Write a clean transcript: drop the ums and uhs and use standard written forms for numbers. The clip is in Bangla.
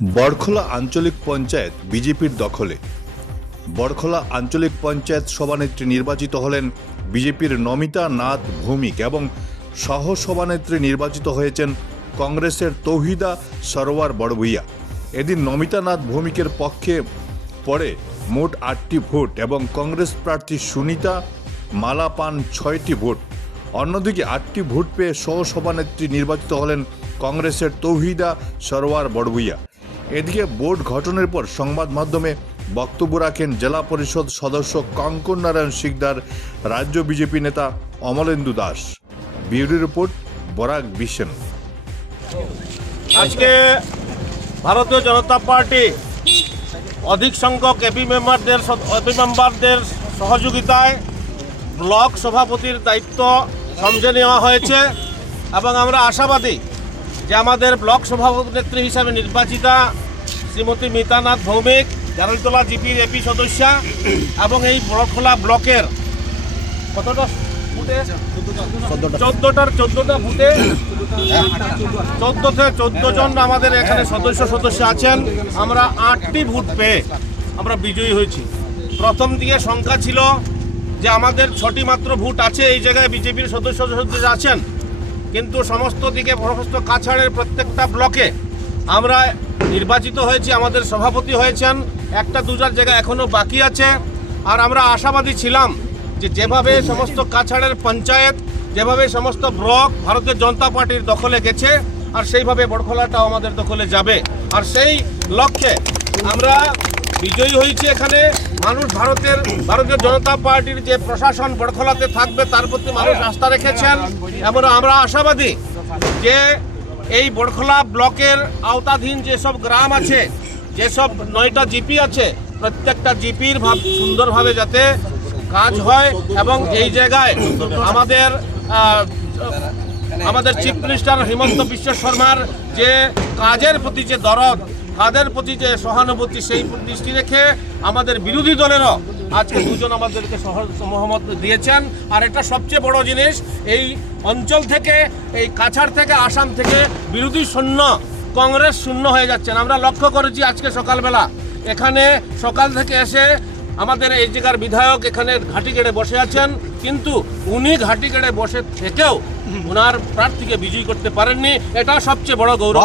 বড়খোলা আঞ্চলিক পঞ্চায়েত বিজেপির দখলে। বড়খোলা আঞ্চলিক পঞ্চায়েত সভানেত্রী নির্বাচিত হলেন বিজেপির নমিতা নাথ ভৌমিক এবং সহ সভানেত্রী নির্বাচিত হয়েছেন কংগ্রেসের তৌহিদা সরোয়ার বড়ভূইয়া। এদিন নমিতা নাথ ভৌমিকের পক্ষে পড়ে মোট 8টি ভোট এবং কংগ্রেস প্রার্থী সুনিতা মালা পান 6টি ভোট। অন্যদিকে 8টি ভোট পেয়ে সহ সভানেত্রী নির্বাচিত হলেন কংগ্রেসের তৌহিদা সরোয়ার বড়ভূইয়া। এদিকে ভোট গঠনের পর সংবাদ মাধ্যমে বক্তব্য রাখেন জেলা পরিষদ সদস্য কঙ্কন নারায়ণ শিকদার, রাজ্য বিজেপি নেতা Amalendu Das. Bureau report, Barak vision. আজকে ভারতীয় জনতা পার্টি অধিক সংখ্যক এপি মেম্বারদের সহযোগিতায় ব্লক সভাপতির দায়িত্ব সমঝে নেওয়া হয়েছে এবং আমরা আশাবাদী যে আমাদের ব্লক সভানেত্রী হিসাবে নির্বাচিতা শ্রীমতী মিতানাথ ভৌমিক, জারলতলা জিপির এপি সদস্যা এবং এই বড়খোলা ব্লকের কতটা ফুটে 14টা ফুটে 14 জন আমাদের এখানে সদস্য আছেন। আমরা 8টি ভোট পেয়ে আমরা বিজয়ী হয়েছি। প্রথম দিকে সংখ্যা ছিল যে আমাদের 6টি মাত্র ভোট আছে, এই জায়গায় বিজেপির সদস্য আছেন, কিন্তু সমস্ত দিকে সমস্ত কাছাড়ের প্রত্যেকটা ব্লকে আমরা নির্বাচিত হয়েছি। আমাদের সভাপতি হয়েছেন, একটা দুটার জায়গা এখনও বাকি আছে। আর আমরা আশাবাদী ছিলাম যে যেভাবে সমস্ত কাছাড়ের পঞ্চায়েত, যেভাবে সমস্ত ব্লক ভারতীয় জনতা পার্টির দখলে গেছে, আর সেইভাবে বড়খোলাটাও আমাদের দখলে যাবে। আর সেই লক্ষ্যে আমরা বিজয়ী হয়েছি। এখানে মানুষ ভারতীয় জনতা পার্টির যে প্রশাসন বড়খোলাতে থাকবে তার প্রতি মানুষ আস্থা রেখেছেন এবং আমরা আশাবাদী যে এই বড়খোলা ব্লকের আওতাধীন যেসব গ্রাম আছে, যেসব 9টা জিপি আছে, প্রত্যেকটা জিপির সুন্দরভাবে যাতে কাজ হয় এবং এই জায়গায় আমাদের চিফ মিনিস্টার হিমন্ত বিশ্ব শর্মার যে কাজের প্রতি যে দরদ, তাদের প্রতি যে সহানুভূতি, সেই দৃষ্টি রেখে আমাদের বিরোধী দলেরও আজকে দুজন আমাদেরকে সহমত দিয়েছেন। আর এটা সবচেয়ে বড় জিনিস, এই অঞ্চল থেকে, এই কাছাড় থেকে, আসাম থেকে বিরোধী শূন্য, কংগ্রেস শূন্য হয়ে যাচ্ছেন। আমরা লক্ষ্য করেছি আজকে সকালবেলা এখানে সকাল থেকে এসে আমাদের এই জায়গার বিধায়ক এখানে ঘাঁটি গেড়ে বসে আছেন, কিন্তু উনি ঘাঁটি গেড়ে বসে থেকেও ওনার প্রার্থীকে বিজয়ী করতে পারেননি। এটা সবচেয়ে বড় গৌরব।